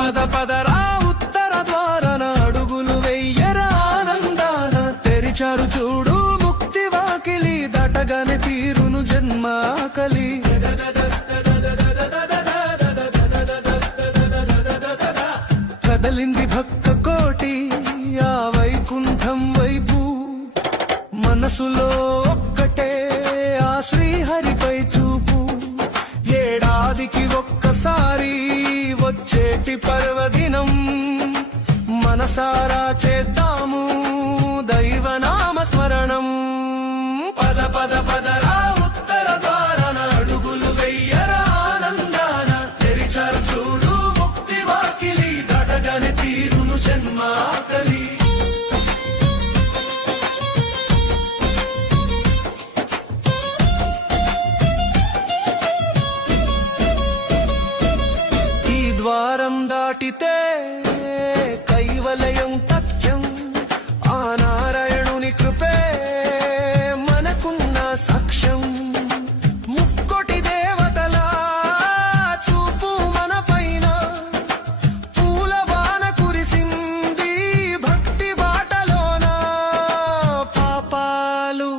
పద పదరా ఉత్తర ద్వారన అడుగులు వెయ్యరా ఆనందాన తెరిచారు చూడు ముక్తి వాకిలి దటగని తీరును జన్మాకలి కదలింది భక్త కోటి ఆ వైకుంఠం వైపు మనసులో ఒక్కటే ఆ శ్రీహరిపై చూపు ఏడాదికి ఒక్కసారి వచ్చేటి పర్వదినం మనసారా చేద్దాము దైవనామ స్మరణం పద పద పదరా ఉత్తర ద్వారన అడుగులు వెయ్యరా ఆనందాన తెరిచారు చూడు ముక్తి వాకిలి దటగని తీరును జన్మాకలి ద్వారం దాటితే కైవలయం తథ్యం ఆ నారాయణుని కృపే మనకున్న సాక్ష్యం ముక్కోటి దేవతల చూపు మన పైన పూలవాన కురిసింది భక్తి బాటలోన పాపాలు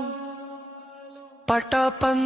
పటపం